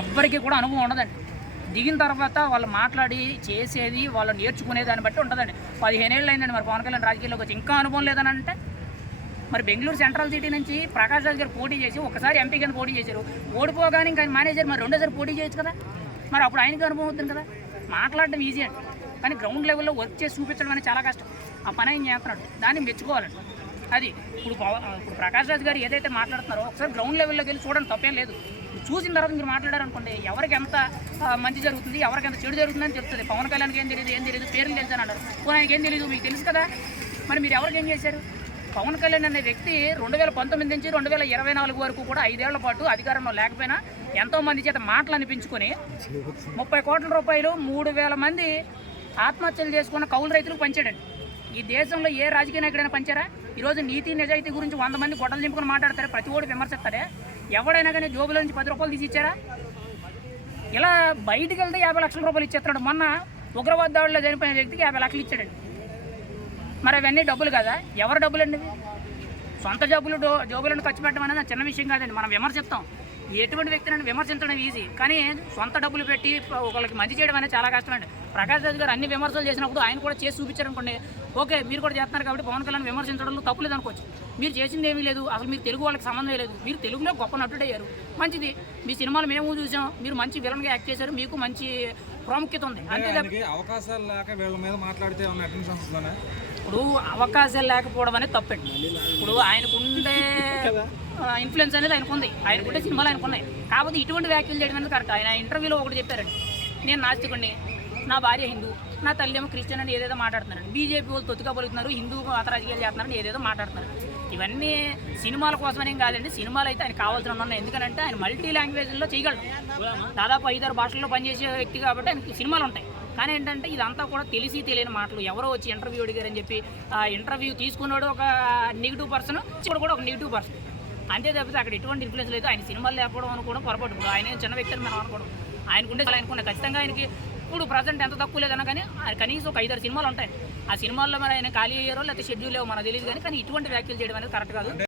ఎవ్వరికి కూడా అనుభవం ఉండదండి. దిగిన తర్వాత వాళ్ళు మాట్లాడి చేసేది వాళ్ళు నేర్చుకునే దాన్ని బట్టి ఉంటుందండి. పదిహేను ఏళ్ళు అయిందండి మరి పవన్ కళ్యాణ్ రాజకీయాల్లోకి వచ్చి. ఇంకా అనుభవం లేదని అంటే మరి బెంగళూరు సెంట్రల్ సిటీ నుంచి ప్రకాష్ రాజ్ గారు పోటీ చేసి ఒకసారి ఎంపీ కింద పోటీ చేశారు. ఓడిపోగానే ఇంకా మేనేజర్ మరి రెండోసారి పోటీ చేయొచ్చు కదా. మరి అప్పుడు ఆయనకి అనుభవం అవుతుంది కదా. మాట్లాడడం ఈజీ అండి. కానీ గ్రౌండ్ లెవెల్లో వర్క్ చేసి చూపించడం అనేది చాలా కష్టం. ఆ పని ఆయన చేస్తున్నాడు. దాన్ని మెచ్చుకోవాలండి. అది ఇప్పుడు ఇప్పుడు ప్రకాష్ రాజ్ గారు ఏదైతే మాట్లాడుతున్నారో ఒకసారి గ్రౌండ్ లెవెల్లోకి వెళ్ళి చూడండి తప్పేం లేదు. చూసిన తర్వాత మీరు మాట్లాడారనుకోండి ఎవరికి ఎంత మంచి జరుగుతుంది ఎవరికి ఎంత చెడు జరుగుతుందని చెప్తుంది పవన్ కళ్యాణ్కి ఏం తెలియదు ఏం తెలియదు పేర్లు తెలుసు అని అన్నారు. పోనీ ఆయనకి ఏం తెలియదు మీకు తెలుసు కదా. మరి మీరు ఎవరికి ఏం చేశారు? పవన్ కళ్యాణ్ అనే వ్యక్తి రెండు వేల పంతొమ్మిది నుంచి రెండు వేల ఇరవై నాలుగు వరకు కూడా ఐదేళ్ళ పాటు అధికారంలో లేకపోయినా ఎంతో మంది చేత మాటలు అనిపించుకొని ముప్పై కోట్ల రూపాయలు మూడు వేల మంది ఆత్మహత్యలు చేసుకున్న కౌలు రైతులకు పంచాడండి. ఈ దేశంలో ఏ రాజకీయ నాయకుడైనా పంచారా? ఈరోజు నీతి నిజాయితీ గురించి వంద మంది గొడవలు నింపుకొని మాట్లాడతారు? ప్రతి ఓడి విమర్శిస్తారే? ఎవడైనా కానీ జోబులో నుంచి పది రూపాయలు తీసి ఇచ్చారా? ఇలా బయటికి వెళ్తే యాభై లక్షల రూపాయలు ఇచ్చేస్తున్నాడు. మొన్న ఉగ్రవాద దాడిలో చనిపోయిన వ్యక్తికి యాభై లక్షలు ఇచ్చాడండి. మరి అవన్నీ డబ్బులు కదా? ఎవరి డబ్బులు అండి సొంత జబ్బులు డో జోబులను ఖర్చు పెట్టడం అనేది చిన్న విషయం కాదండి. మనం విమర్శిస్తాం. ఎటువంటి వ్యక్తిని విమర్శించడం ఈజీ కానీ సొంత డబ్బులు పెట్టి ఒకరికి మంచి చేయడం అనేది చాలా కష్టం అండి ప్రకాష్ రాజు గారు అన్ని విమర్శలు చేసినప్పుడు ఆయన కూడా చేసి చూపించారనుకోండి ఓకే మీరు కూడా చేస్తున్నారు కాబట్టి పవన్ కళ్యాణ్ విమర్శించడంలో తప్పు లేదు అనుకోవచ్చు మీరు చేసింది ఏమీ లేదు. అసలు మీరు తెలుగు వాళ్ళకి సంబంధం లేదు. మీరు తెలుగులో గొప్ప నటుడయ్యారు మంచిది. మీ సినిమాలు మేము చూసాం. మీరు మంచి విలన్గా యాక్ట్ చేశారు. మీకు మంచి ప్రాముఖ్యత ఉంది. అంతే అవకాశాలు లేక వీళ్ళ మీద మాట్లాడితే ఇప్పుడు అవకాశాలు లేకపోవడం అనేది తప్పండి. ఇప్పుడు ఆయనకుండే ఇన్ఫ్లుయెన్స్ అనేది ఆయనకు ఉంది. ఆయనకుండే సినిమాలు ఆయనకు ఉన్నాయి. కాకపోతే ఇటువంటి వ్యాఖ్యలు చేయడం అనేది కరెక్ట్? ఆయన ఇంటర్వ్యూలో ఒకటి చెప్పారండి. నేను నాస్తికుడిని. నా భార్య హిందూ నా తల్లి ఏమో క్రిస్టియన్ అని ఏదేదో మాట్లాడుతున్నారు బీజేపీ వాళ్ళు తొత్తుగా పలుకుతున్నారు హిందూ మత రాజకీయాలు చేస్తున్నారని ఏదేదో మాట్లాడుతున్నారు. ఇవన్నీ సినిమాల కోసమనేం కాదండి సినిమాలు అయితే ఆయన కావాల్సిన ఉన్నాయి. ఎందుకంటే ఆయన మల్టీ లాంగ్వేజ్లో చేయగలడు. దాదాపు ఐదారు భాషల్లో పనిచేసే వ్యక్తి కాబట్టి ఆయనకి సినిమాలు ఉంటాయి. కానీ ఏంటంటే ఇదంతా కూడా తెలిసి తెలియని మాటలు. ఎవరో వచ్చి ఇంటర్వ్యూ అడిగారని చెప్పి ఆ ఇంటర్వ్యూ తీసుకున్నాడు ఒక నెగిటివ్ పర్సన్ ఇప్పుడు కూడా ఒక నెగిటివ్ పర్సన్. అంతే తప్పితే అక్కడ ఎటువంటి ఇన్ఫ్లుయెన్స్ లేదు. ఆయన సినిమాలు లేకపోవడం అనుకోవడం పొరపాటు. ఆయన చిన్న వ్యక్తులు మనం అనుకోవడం. ఆయనకుంటే ఆయనకుంటే ఖచ్చితంగా ఆయనకి ఇప్పుడు ప్రజెంట్ ఎంత తక్కువ లేదన్నా కానీ కనీసం ఒక ఐదారు సినిమాలు ఉంటాయి. ఆ సినిమాల్లో మరి ఆయన ఖాళీ అయ్యారో లేకపోతే షెడ్యూల్ లేవో మనకు తెలియదు కానీ కానీ ఇటువంటి వ్యాఖ్యలు చేయడం అనేది కరెక్ట్ కాదు.